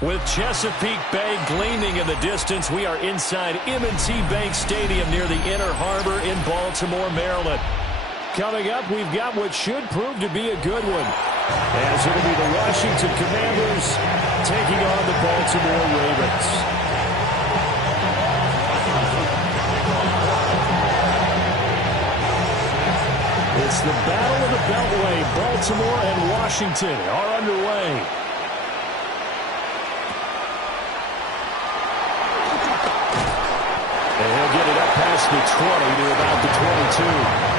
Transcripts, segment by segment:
With Chesapeake Bay gleaming in the distance, we are inside M&T Bank Stadium near the Inner Harbor in Baltimore, Maryland. Coming up, we've got what should prove to be a good one, as it'll be the Washington Commanders taking on the Baltimore Ravens. It's the Battle of the Beltway. Baltimore and Washington are underway. And he'll get it up past the 20 to about the 22.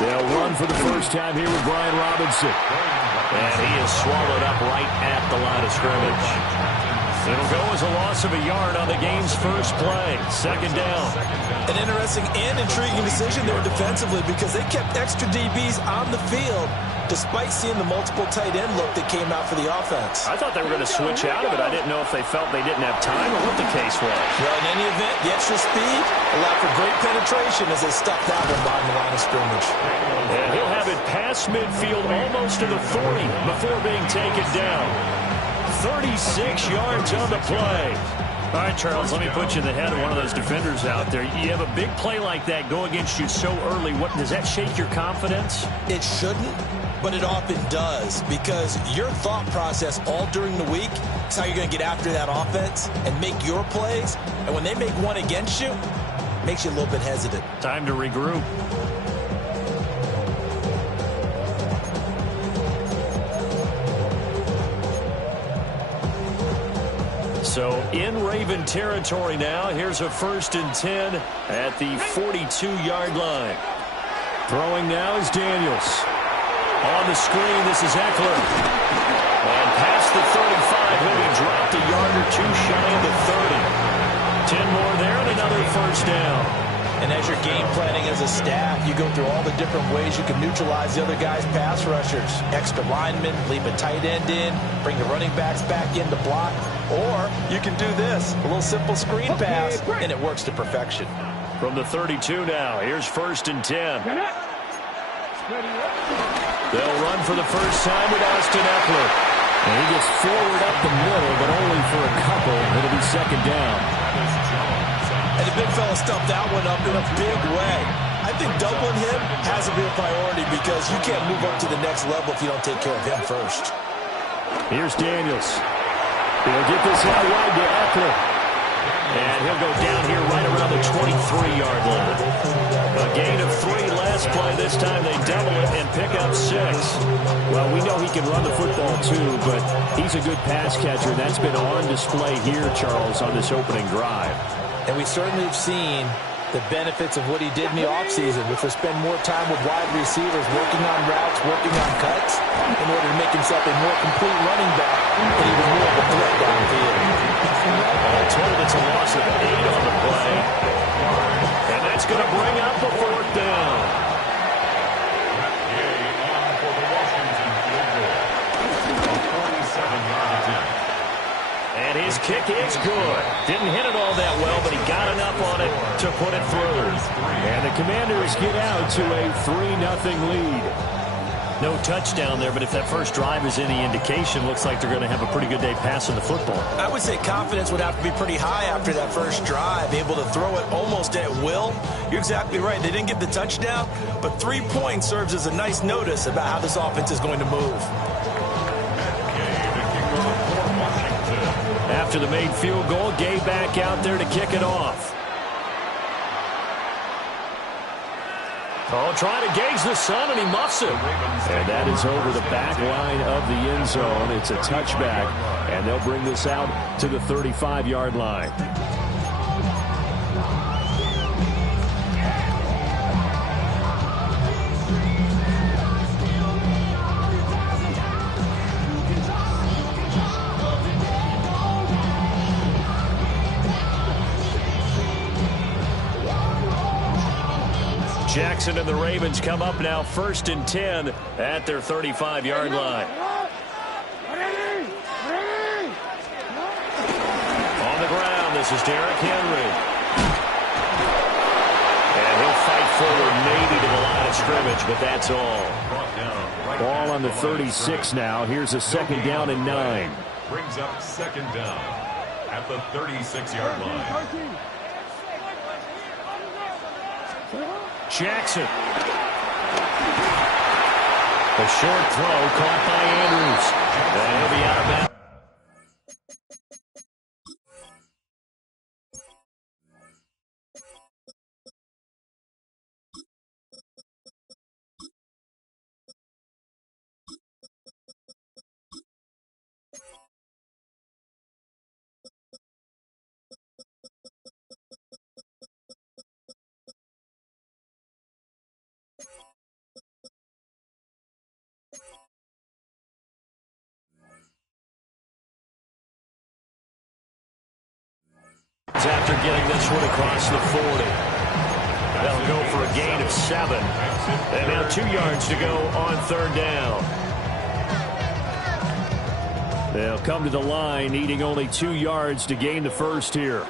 They'll run for the first time here with Brian Robinson. And he is swallowed up right at the line of scrimmage. It'll go as a loss of a yard on the game's first play. Second down. An interesting and intriguing decision there defensively because they kept extra DBs on the field despite seeing the multiple tight end look that came out for the offense. I thought they were going to switch out of it. I didn't know if they felt they didn't have time or what the case was. Well, in any event, the extra speed allowed for great penetration as they stuffed that one behind the line of scrimmage. And he'll have it past midfield almost to the 40 before being taken down. 36 yards on the play. All right, Charles, let me put you in the head of one of those defenders out there. You have a big play like that go against you so early. What does that shake your confidence? It shouldn't, but it often does because your thought process all during the week is how you're going to get after that offense and make your plays. And when they make one against you, it makes you a little bit hesitant. Time to regroup. So in Raven territory now. Here's a 1st and 10 at the 42-yard line. Throwing now is Daniels. On the screen, this is Eckler. And past the 35, he'll be dropped a yard or two shy of the 30. 10 more there and another first down. And as you're game planning as a staff, you go through all the different ways you can neutralize the other guy's pass rushers. Extra linemen, leave a tight end in, bring the running backs back in to block. Or you can do this, a little simple screen pass, and it works to perfection. From the 32 now, here's 1st and 10. They'll run for the first time with Austin Eckler. And he gets forward up the middle, but only for a couple. It'll be second down. And the big fella stuffed that one up in a big way. I think doubling him has to be a priority because you can't move up to the next level if you don't take care of him first. Here's Daniels. He'll get this out wide to Eckler. And he'll go down here right around the 23-yard line. A gain of 3 last play. This time they double it and pick up 6. Well, we know he can run the football too, but he's a good pass catcher. That's been on display here, Charles, on this opening drive. And we certainly have seen the benefits of what he did in the offseason, which was spend more time with wide receivers, working on routes, working on cuts, in order to make himself a more complete running back and even more of a threat downfield. All told, it's a loss of 8 on the play. And that's going to bring up a 4th down. And his kick is good. Didn't hit it all that well, but he got enough on it to put it through. And the Commanders get out to a 3-0 lead. No touchdown there, but if that first drive is any indication, looks like they're going to have a pretty good day passing the football. I would say confidence would have to be pretty high after that first drive, able to throw it almost at will. You're exactly right. They didn't get the touchdown, but 3 points serves as a nice notice about how this offense is going to move. After the made field goal, Gay back out there to kick it off. Oh, trying to gauge the sun, and he muffs it. And that is over the back line of the end zone. It's a touchback, and they'll bring this out to the 35-yard line. Jackson and the Ravens come up now 1st and 10 at their 35-yard line. On the ground, this is Derrick Henry. And he'll fight forward maybe to the line of scrimmage, but that's all. Ball on the 36 now. Here's a 2nd down and 9. Brings up 2nd down at the 36-yard line. Jackson. A short throw caught by Andrews. And he'll be out of bounds. After getting this one across the 40. They'll go for a gain of 7. And now 2 yards to go on 3rd down. They'll come to the line, needing only 2 yards to gain the first here.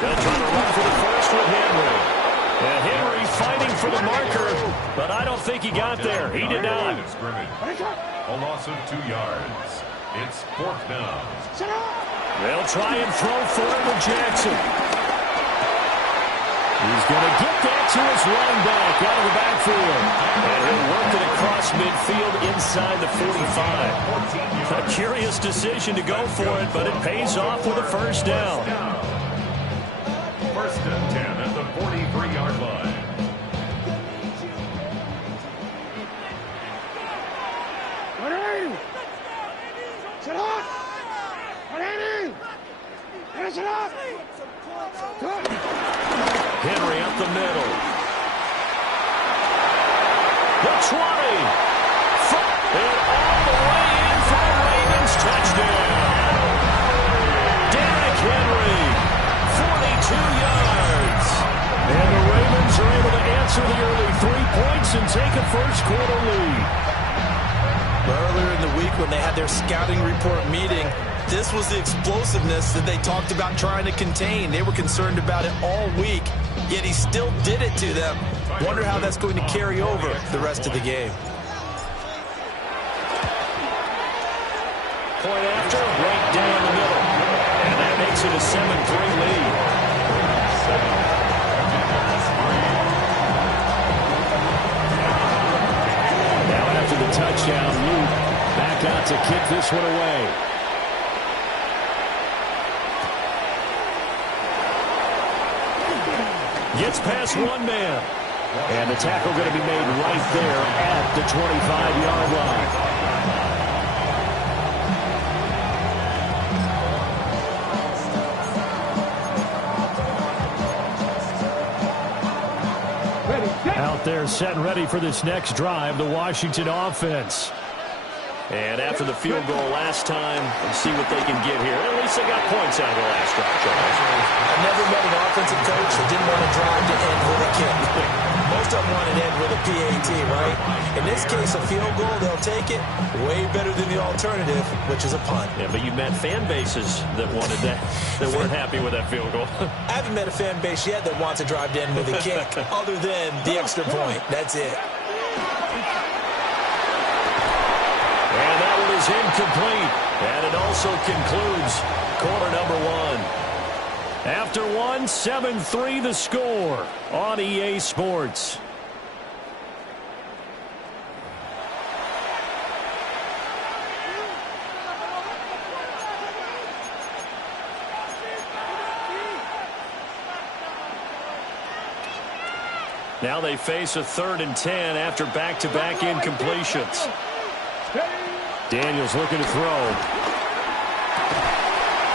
They'll try to run for the first with Henry. And Henry fighting for the marker, but I don't think he got there. He did not. A loss of 2 yards. It's 4th down. They'll try and throw for it with Jackson. He's going to get that to his running back out of the backfield. And he'll work it across midfield inside the 45. A curious decision to go for it, but it pays off with a 1st down. 1st and 10 at the 43-yard line. Henry up the middle. The 20. And all the way in for the Ravens touchdown. Derrick Henry, 42 yards. And the Ravens are able to answer the early 3 points and take a first-quarter lead. Earlier in the week when they had their scouting report meeting, this was the explosiveness that they talked about trying to contain. They were concerned about it all week, yet he still did it to them. Wonder how that's going to carry over the rest of the game. Point after, right down the middle. And that makes it a 7-3 lead. Now after the touchdown, Luke back out to kick this one away. Gets past one man. And the tackle going to be made right there at the 25-yard line. Out there set and ready for this next drive, the Washington offense. And after the field goal last time, let's see what they can get here. At least they got points out of the last drive, Charles. I never met an offensive coach that didn't want to drive to end with a kick. Most of them want to end with a PAT, right? In this case, a field goal, they'll take it. Way better than the alternative, which is a punt. Yeah, but you met fan bases that wanted that, that weren't happy with that field goal. I haven't met a fan base yet that wants to drive to end with a kick, other than the extra point. That's it. And that one is incomplete. And it also concludes quarter number 1. After 7-3 the score on EA Sports. Now they face a 3rd and 10 after back-to-back incompletions. Daniels looking to throw.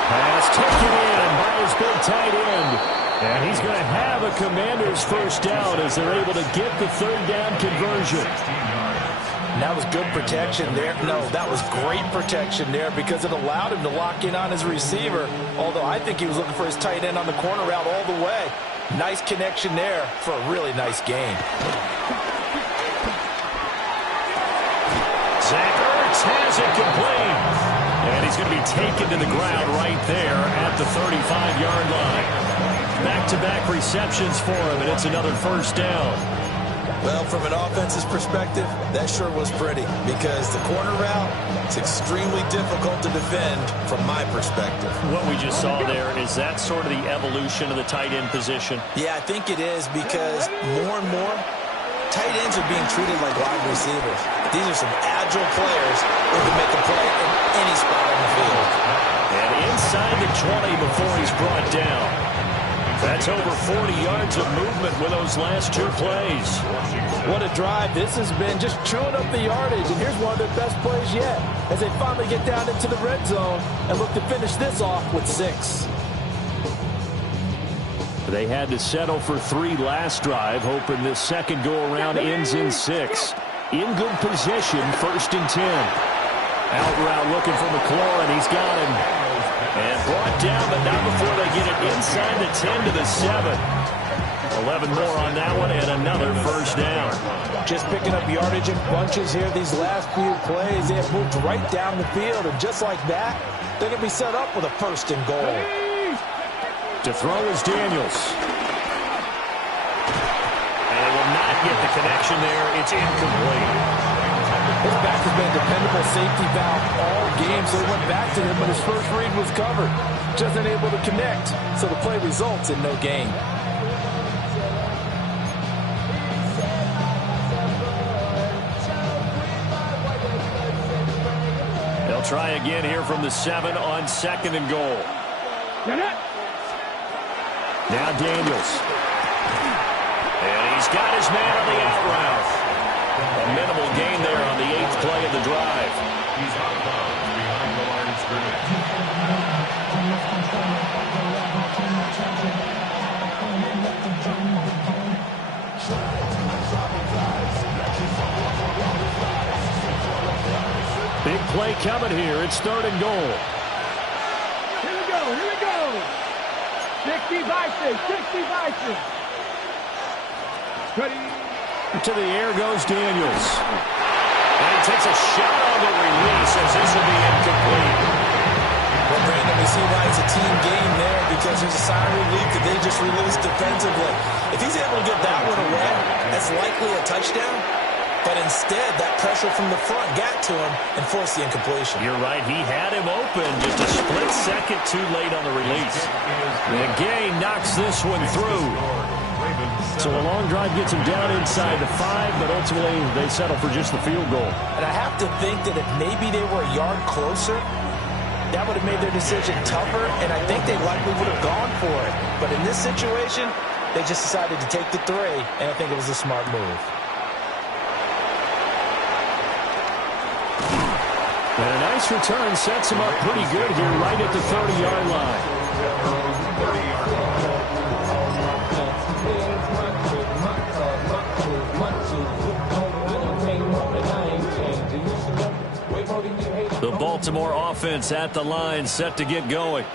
Pass taken in by his big tight end. And he's going to have a Commander's first down as they're able to get the 3rd down conversion. And that was good protection there. No, that was great protection there because it allowed him to lock in on his receiver, although I think he was looking for his tight end on the corner route all the way. Nice connection there for a really nice gain. Zach Ertz has it complete. And he's going to be taken to the ground right there at the 35-yard line. Back-to-back receptions for him, and it's another first down. Well, from an offense's perspective, that sure was pretty because the corner route is extremely difficult to defend from my perspective. What we just saw there, is that sort of the evolution of the tight end position? Yeah, I think it is because more and more, tight ends are being treated like wide receivers. These are some agile players who can make a play in any spot on the field. And inside the 20 before he's brought down. That's over 40 yards of movement with those last two plays. What a drive. This has been just chewing up the yardage. And here's one of their best plays yet as they finally get down into the red zone and look to finish this off with 6. They had to settle for 3 last drive, hoping this second go-around ends in 6. In good position, 1st and 10. Out route looking for McLaurin. He's got him. And brought down, but not before they get it inside the 10 to the 7. 11 more on that one, and another first down. Just picking up yardage in bunches here these last few plays. They have moved right down the field, and just like that, they're going to be set up with a 1st and goal. To throw is Daniels. And they will not get the connection there. It's incomplete. His back has been a dependable safety valve all game, so he went back to him, but his first read was covered. Just unable to connect, so the play results in no gain. They'll try again here from the 7 on 2nd and goal. Now Daniels. And he's got his man on the out route. A minimal gain there on the 8th play of the drive. He's out of bounds behind the line of scrimmage. Big play coming here. It's 3rd and goal. Here we go. 60 vices. Ready. To the air goes Daniels. And he takes a shot on the release as this will be incomplete. Well, Brandon, we see why it's a team game there because there's a sign of relief that they just released defensively. If he's able to get that one away, that's likely a touchdown. But instead, that pressure from the front got to him and forced the incompletion. You're right. He had him open. Just a split second too late on the release. The Gay knocks this one through. So a long drive gets him down inside the 5, but ultimately they settle for just the field goal. And I have to think that if maybe they were a yard closer, that would have made their decision tougher, and I think they likely would have gone for it. But in this situation, they just decided to take the 3, and I think it was a smart move. And a nice return sets him up pretty good here right at the 30-yard line. The Baltimore offense at the line, set to get going.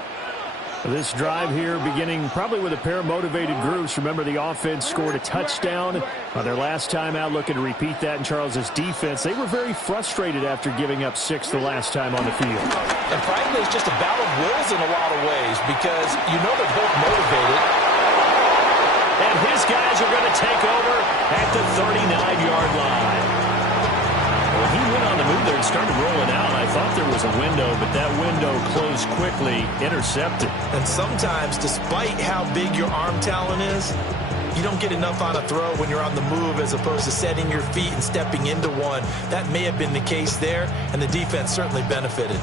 This drive here beginning probably with a pair of motivated groups. Remember, the offense scored a touchdown on their last time out, looking to repeat that in Charles's defense. They were very frustrated after giving up 6 the last time on the field. And frankly, it's just a battle of wills in a lot of ways because you know they're both motivated. And his guys are going to take over at the 39-yard line. Well, he went on the move there and started rolling out. I thought there was a window, but that window closed quickly, intercepted. And sometimes, despite how big your arm talent is, you don't get enough on a throw when you're on the move as opposed to setting your feet and stepping into one. That may have been the case there, and the defense certainly benefited.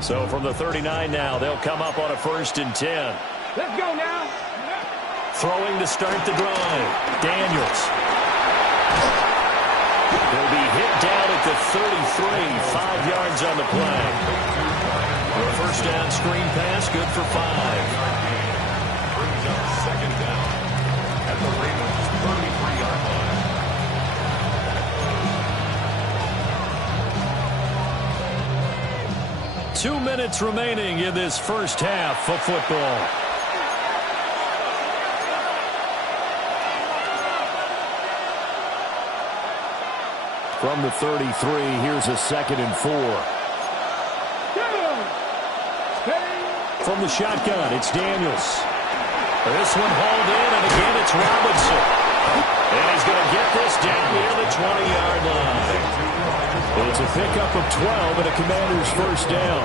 So from the 39 now, they'll come up on a 1st and 10. Let's go now. Throwing to start the drive. Daniels. He'll be hit down at the 33, 5 yards on the play. For a first down screen pass, good for 5. Brings up second down at the Ravens' 33-yard line. 2 minutes remaining in this first half of football. From the 33, here's a 2nd and 4. From the shotgun, it's Daniels. This one hauled in, and again it's Robinson. And he's going to get this down near the 20-yard line. It's a pickup of 12 and a Commander's first down.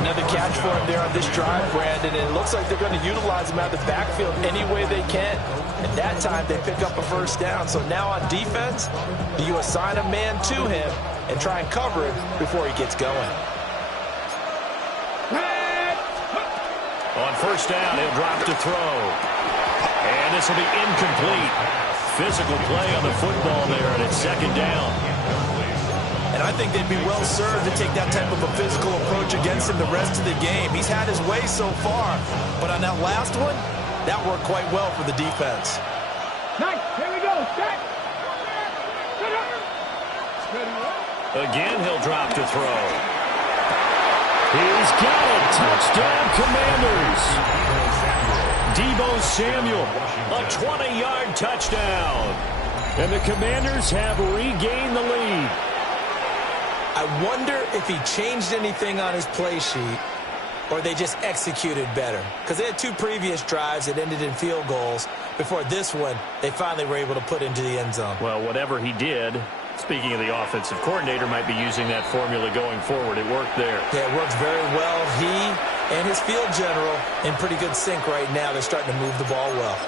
Another catch for him there on this drive, Brandon, and it looks like they're going to utilize him out of the backfield any way they can. At that time, they pick up a first down. So now on defense, you assign a man to him and try and cover it before he gets going. On first down, he'll drop to throw. And this will be incomplete. Physical play on the football there, and it's 2nd down. And I think they'd be well served to take that type of a physical approach against him the rest of the game. He's had his way so far, but on that last one, that worked quite well for the defense. Nice. Here we go. Set. Again, he'll drop to throw. He's got it. Touchdown, Commanders. Deebo Samuel, a 20-yard touchdown. And the Commanders have regained the lead. I wonder if he changed anything on his play sheet or they just executed better. Because they had 2 previous drives that ended in field goals. Before this one, they finally were able to put into the end zone. Well, whatever he did, speaking of the offensive coordinator, might be using that formula going forward. It worked there. Yeah, it works very well. He and his field general in pretty good sync right now. They're starting to move the ball well.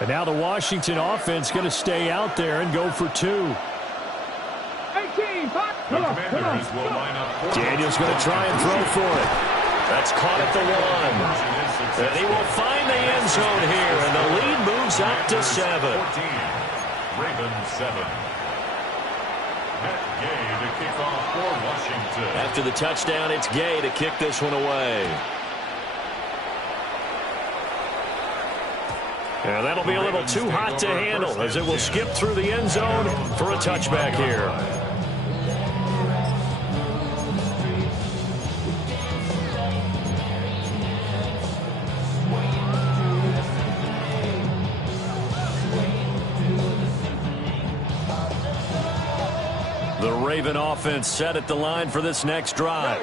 And now the Washington offense going to stay out there and go for 2. 18, Commanders will line up. Daniels going to try and throw for it. That's caught at the 1. And he will find the end zone here, and the lead moves up to 7. 14. Ravens 7. Matt Gay to kick off for Washington. After the touchdown, it's Gay to kick this one away. And that'll be a little too hot to handle as it will skip through the end zone for a touchback here. The Raven offense set at the line for this next drive.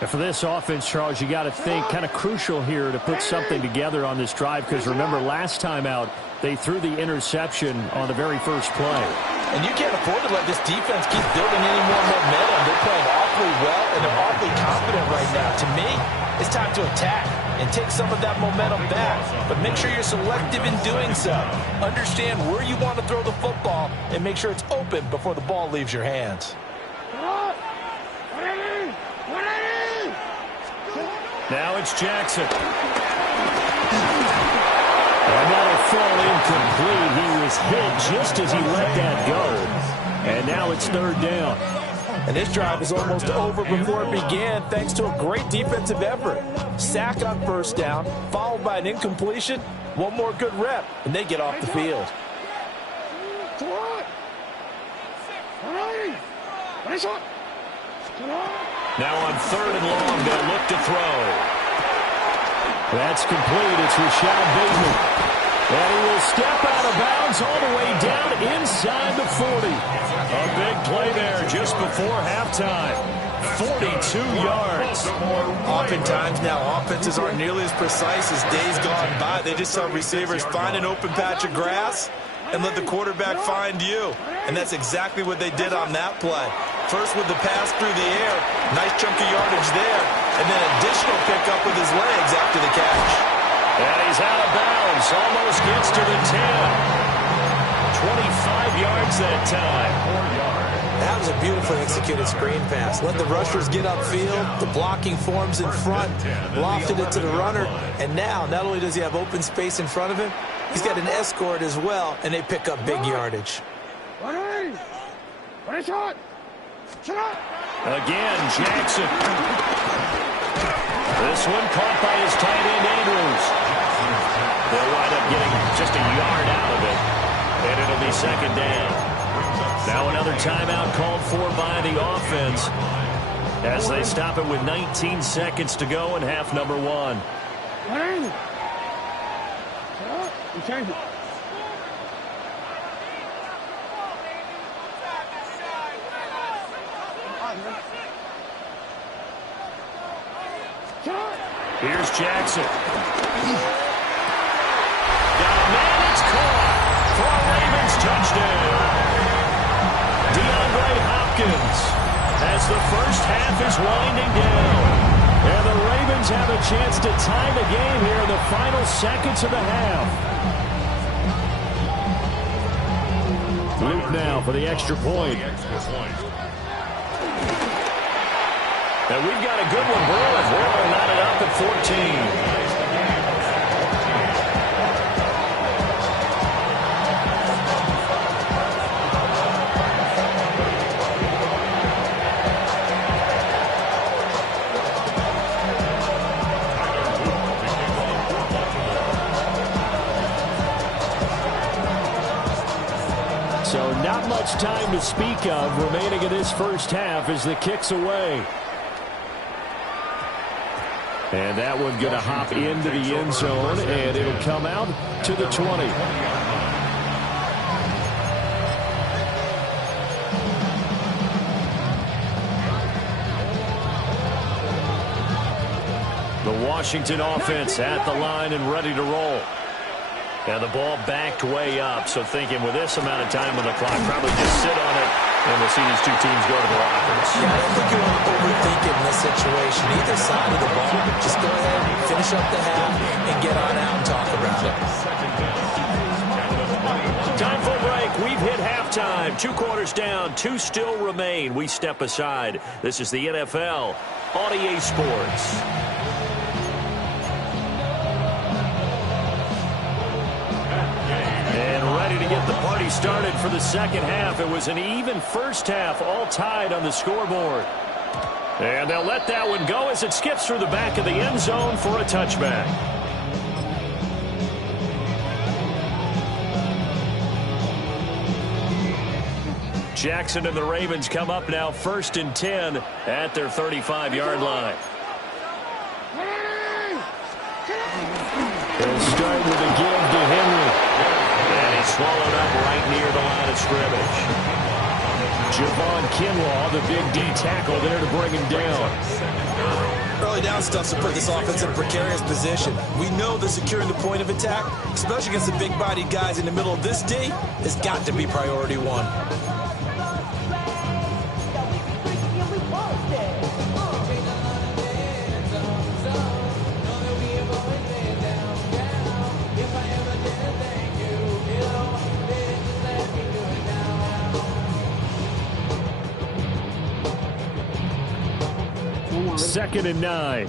And for this offense, Charles, you got to think kind of crucial here to put something together on this drive, because remember last time out they threw the interception on the very first play. And you can't afford to let this defense keep building any more momentum. They're playing awfully well, and they're awfully confident right now. To me, it's time to attack and take some of that momentum back. But make sure you're selective in doing so. Understand where you want to throw the football and make sure it's open before the ball leaves your hands. Now it's Jackson. And that'll fall incomplete. He was hit just as he let that go. And now it's 3rd down. And this drive is almost over before it began, thanks to a great defensive effort. Sack on first down, followed by an incompletion. One more good rep, and they get off the field. Now on 3rd and long, they'll look to throw. That's complete. It's Rashad Bateman. And he will step out of bounds all the way down inside the 40. A big play there just before halftime. 42 yards. Oftentimes now, offenses aren't nearly as precise as days gone by. They just saw receivers find an open patch of grass and let the quarterback find you. And that's exactly what they did on that play. First with the pass through the air, nice chunk of yardage there, and then additional pickup with his legs after the catch. And he's out of bounds, almost gets to the 10. 25 yards that time. 4 yards. That was a beautifully executed screen pass. Let the rushers get upfield. The blocking forms in front. Lofted it to the runner. And now, not only does he have open space in front of him, he's got an escort as well, and they pick up big yardage. Again, Jackson. This one caught by his tight end, Andrews. They'll wind up getting just a yard out of it, and it'll be second down. Now another timeout called for by the offense as they stop it with 19 seconds to go in half number one. Here's Jackson. Got a man, it's caught for a Ravens touchdown. DeAndre Hopkins as the first half is winding down. And the Ravens have a chance to tie the game here in the final seconds of the half. Luke now for the extra point. And we've got a good one brewing. We're knotted up at 14. So not much time to speak of remaining in this first half as the kick's away. And that one going to hop into the end zone, and it'll come out to the 20. The Washington offense at the line and ready to roll. And the ball backed way up, so thinking with this amount of time on the clock, probably just sit on it, and we'll see these two teams go to the lockers. Yeah, I don't think you want to overthink it in this situation. Either side of the ball, just go ahead, finish up the half, and get on out and talk about it. Time for a break. We've hit halftime. 2 quarters down, 2 still remain. We step aside. This is the NFL on EA Sports. To get the party started for the second half. It was an even first half, all tied on the scoreboard. And they'll let that one go as it skips through the back of the end zone for a touchback. Jackson and the Ravens come up now 1st and 10 at their 35-yard line. They'll start with a give to Henry. Swallowed up right near the line of scrimmage. Javon Kinlaw, the big D tackle there to bring him down. Early down stuff's to put this offense in a precarious position. We know that securing the point of attack, especially against the big-bodied guys in the middle of this D, has got to be priority one. Second and 9.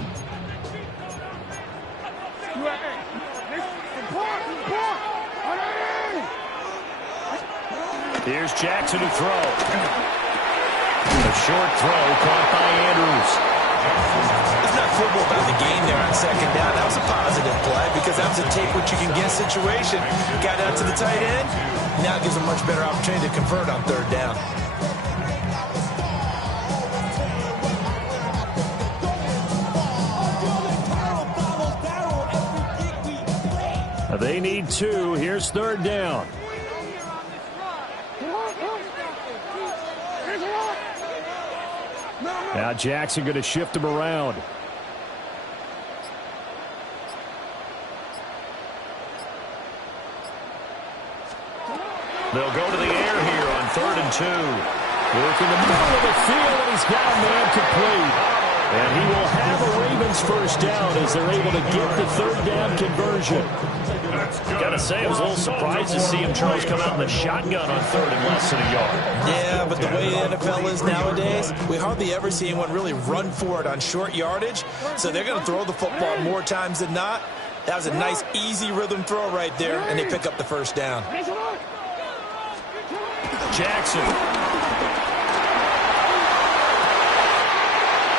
Here's Jackson to throw. A short throw caught by Andrews. It's not football about the game there on second down. That was a positive play because that was a take what you can get situation. Got out to the tight end. Now it gives a much better opportunity to convert on third down. They need 2. Here's third down. Now Jackson going to shift him around. They'll go to the air here on 3rd and 2. Work in the middle of the field, and he's got a man complete. And he will have a Ravens first down as they're able to get the third down conversion. Gotta say, I was a little surprised to see him, Charles, come out in the shotgun on third and less than a yard. Yeah, but the way the NFL is nowadays, we hardly ever see anyone really run for it on short yardage. So they're going to throw the football more times than not. That was a nice, easy rhythm throw right there, and they pick up the first down. Jackson.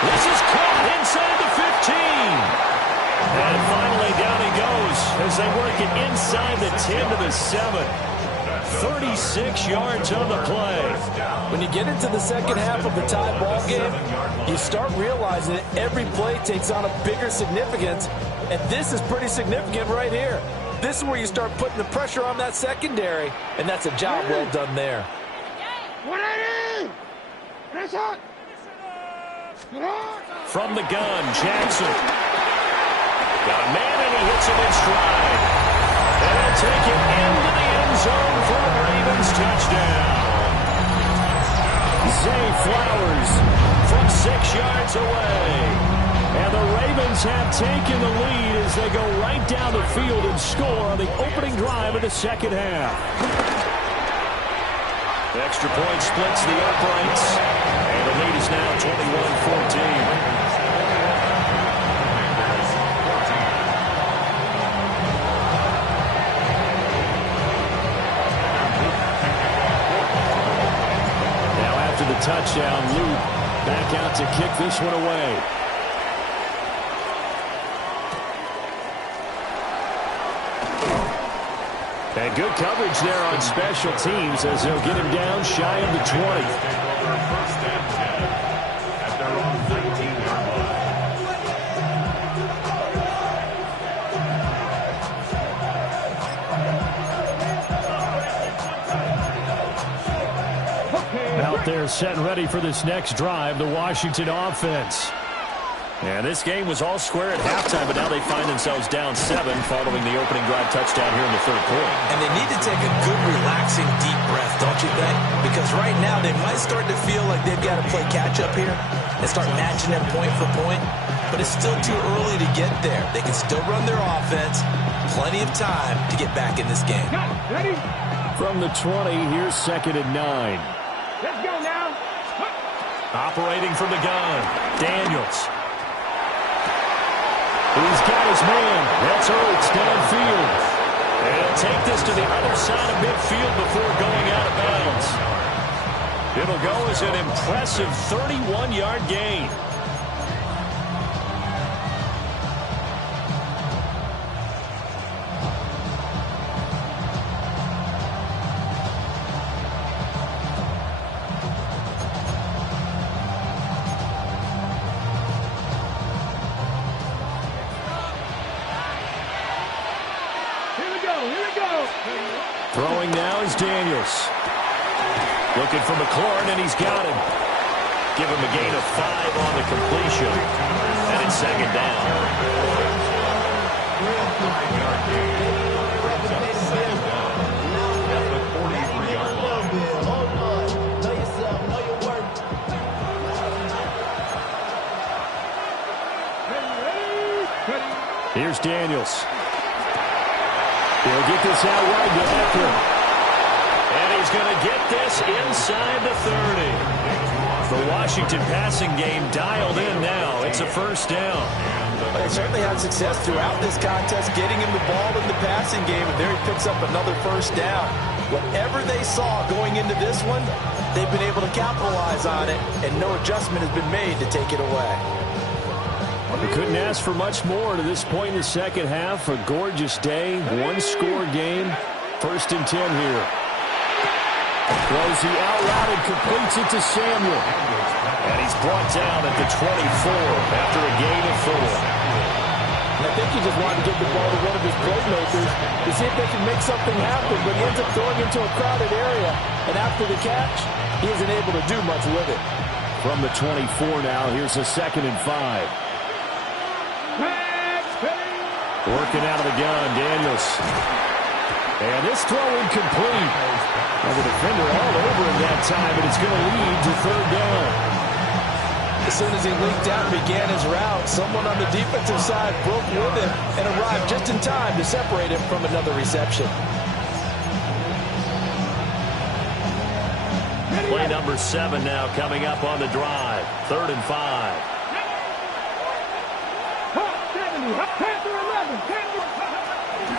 This is caught inside the 15. And finally down he goes as they work it inside the 10 to the 7. 36 yards on the play. When you get into the second half of the tie ball game, you start realizing that every play takes on a bigger significance, and this is pretty significant right here. This is where you start putting the pressure on that secondary, and that's a job well done there. From the gun, Jackson. Got a man, and he hits him in stride. And he'll take it into the end zone for a Ravens touchdown. Zay Flowers from 6 yards away. And the Ravens have taken the lead as they go right down the field and score on the opening drive of the second half. The extra point splits the uprights. And the lead is now 21-14. The touchdown, Luke back out to kick this one away. And good coverage there on special teams as they'll get him down shy of the 20. They're set and ready for this next drive, the Washington offense. And this game was all square at halftime, but now they find themselves down 7 following the opening drive touchdown here in the third quarter. And they need to take a good, relaxing, deep breath, don't you think? Because right now they might start to feel like they've got to play catch-up here and start matching them point for point. But it's still too early to get there. They can still run their offense. Plenty of time to get back in this game. Ready? From the 20, here's 2nd and 9. Let's go now. Operating from the gun, Daniels. He's got his man. That's Ertz downfield. And he'll take this to the other side of midfield before going out of bounds. It'll go as an impressive 31-yard gain. Throwing now is Daniels. Looking for McLaurin, and he's got him. Give him a gain of 5 on the completion. And it's 2nd down. Here's Daniels. He'll get this out wide to Eckler. And he's going to get this inside the 30. The Washington passing game dialed in now. It's a first down. They certainly had success throughout this contest, getting him the ball in the passing game, and there he picks up another first down. Whatever they saw going into this one, they've been able to capitalize on it, and no adjustment has been made to take it away. We couldn't ask for much more to this point in the second half. A gorgeous day, one-score game. 1st and 10 here. Throws the out route and completes it to Samuel. And he's brought down at the 24 after a gain of 4. And I think he just wanted to give the ball to one of his playmakers to see if they can make something happen, but he ends up throwing into a crowded area. And after the catch, he isn't able to do much with it. From the 24 now, here's a 2nd and 5. Working out of the gun, Daniels. And this throw incomplete. And the defender all over him that time, and it's going to lead to 3rd down. The as soon as he leaked out and began his route, someone on the defensive side broke with him and arrived just in time to separate him from another reception. Play number 7 now coming up on the drive. 3rd and 5.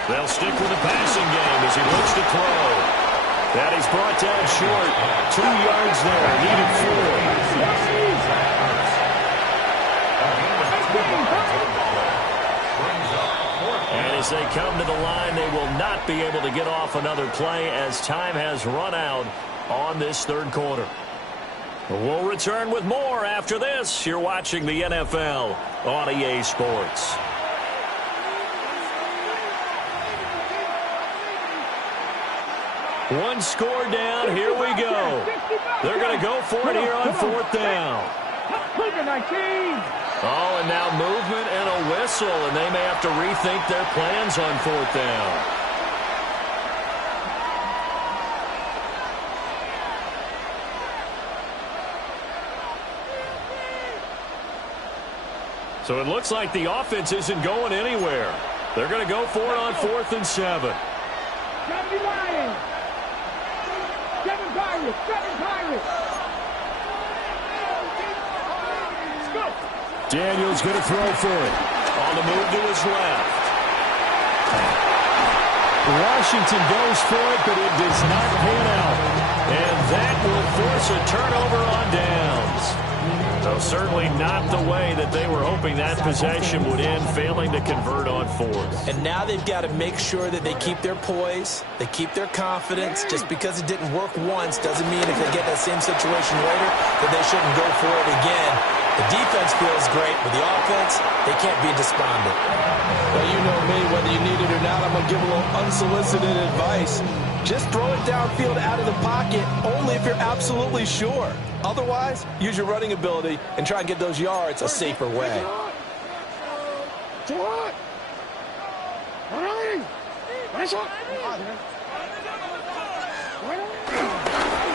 They'll stick with the passing game as he looks to throw. That he's brought down short. 2 yards there. Needed 4. And as they come to the line, they will not be able to get off another play as time has run out on this 3rd quarter. We'll return with more after this. You're watching the NFL on EA Sports. One score down. Here we go. They're going to go for it here on 4th down. Oh, and now movement and a whistle, and they may have to rethink their plans on 4th down. So it looks like the offense isn't going anywhere. They're going to go for it on 4th and 7. Daniels going to throw for it. On the move to his left. Washington goes for it, but it does not pan out. And that will force a turnover on downs. So certainly not the way that they were hoping that possession would end, failing to convert on 4th. And now they've got to make sure that they keep their poise, they keep their confidence. Just because it didn't work once doesn't mean if they get that same situation later that they shouldn't go for it again. The defense feels great, but the offense, they can't be despondent. Well, you know me, whether you need it or not, I'm going to give a little unsolicited advice. Just throw it downfield out of the pocket, only if you're absolutely sure. Otherwise, use your running ability and try and get those yards a safer way.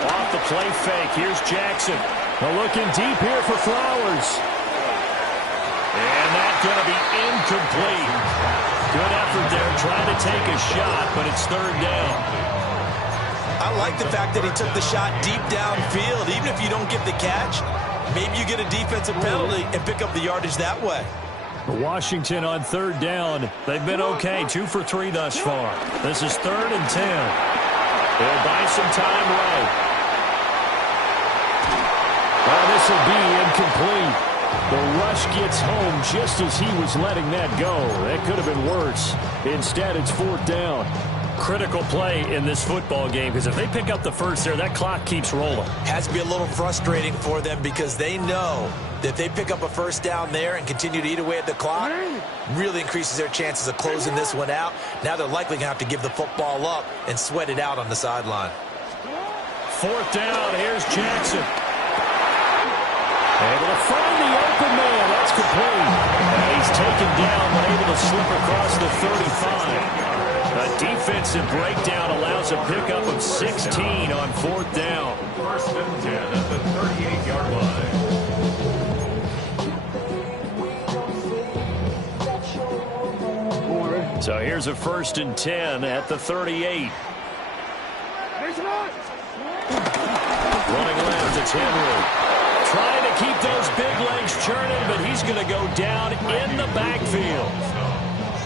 Off the play fake, here's Jackson. Looking deep here for Flowers. And that's going to be incomplete. Good effort there, trying to take a shot, but it's 3rd down. I like the fact that he took the shot deep downfield. Even if you don't get the catch, maybe you get a defensive penalty and pick up the yardage that way. Washington on 3rd down. They've been okay, 2 for 3 thus far. This is 3rd and 10. They'll buy some time right. Oh, this will be incomplete. The rush gets home just as he was letting that go. That could have been worse. Instead, it's 4th down. Critical play in this football game, because if they pick up the first there, that clock keeps rolling. Has to be a little frustrating for them because they know that if they pick up a 1st down there and continue to eat away at the clock, really increases their chances of closing this one out. Now they're likely going to have to give the football up and sweat it out on the sideline. 4th down, here's Jackson. Able to find the open man. That's complete. And he's taken down, but able to slip across the 35. A defensive breakdown allows a pickup of 16 on 4th down. 1st and 10 at the 38-yard line. So here's a 1st and 10 at the 38. Running left, it's Henry. Trying to keep those big legs churning, but he's going to go down in the backfield.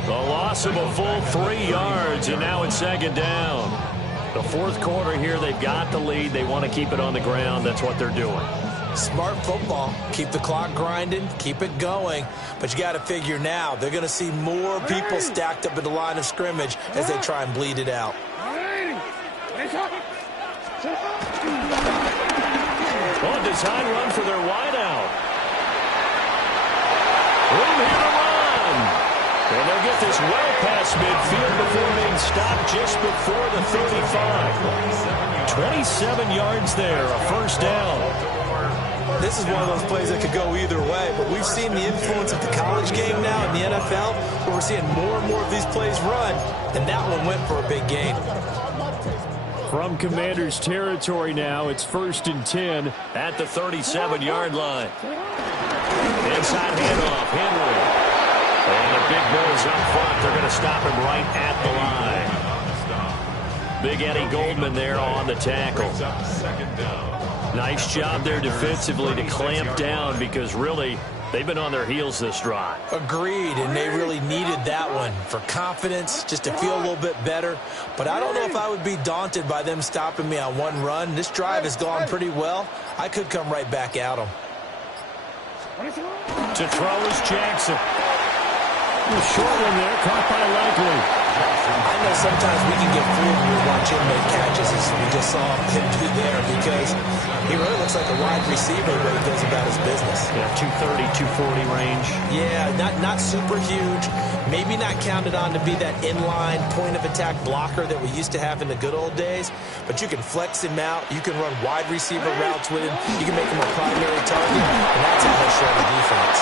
The loss of a full 3 yards, and now it's 2nd down. The 4th quarter here, they've got the lead. They want to keep it on the ground. That's what they're doing. Smart football. Keep the clock grinding. Keep it going. But you got to figure now, they're going to see more people stacked up at the line of scrimmage as they try and bleed it out. Well, design run for their wideout. Room here to run. And they'll get this well past midfield before being stopped just before the 35. 27 yards there, a 1st down. This is one of those plays that could go either way, but we've seen the influence of the college game now in the NFL, where we're seeing more and more of these plays run, and that one went for a big gain. From Commander's territory now, it's 1st and 10 at the 37-yard line. Inside handoff, Henry. And the big boys up front, they're going to stop him right at the line. Big Eddie Goldman there on the tackle. Nice job there defensively to clamp down because really they've been on their heels this drive. Agreed, and they really needed that one for confidence, just to feel a little bit better. But I don't know if I would be daunted by them stopping me on one run. This drive has gone pretty well. I could come right back at them. To throw is Jackson. The short one there, caught by Likely. I know sometimes we can get fooled when we watch him make catches, as we just saw him do there, because he really looks like a wide receiver when he goes about his business. Yeah, 230, 240 range. Yeah, not super huge. Maybe not counted on to be that inline point-of-attack blocker that we used to have in the good old days, but you can flex him out. You can run wide receiver routes with him. You can make him a primary target, and that's how he'll show the defense.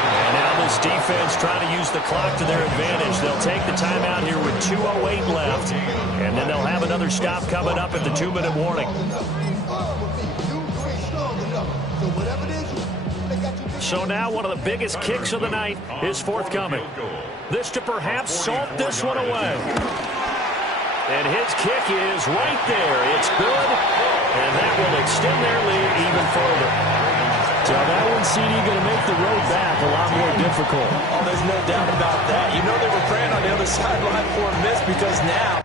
And now this defense trying to use the clock to their advantage. They'll take the timeout here with 2:08 left. And then they'll have another stop coming up at the 2-minute warning. So now one of the biggest kicks of the night is forthcoming. This to perhaps salt this one away. And his kick is right there. It's good. And that will extend their lead even further. So that one, CD, going to make the road back a lot more difficult. Oh, there's no doubt about that. You know they were praying on the other sideline for a miss because now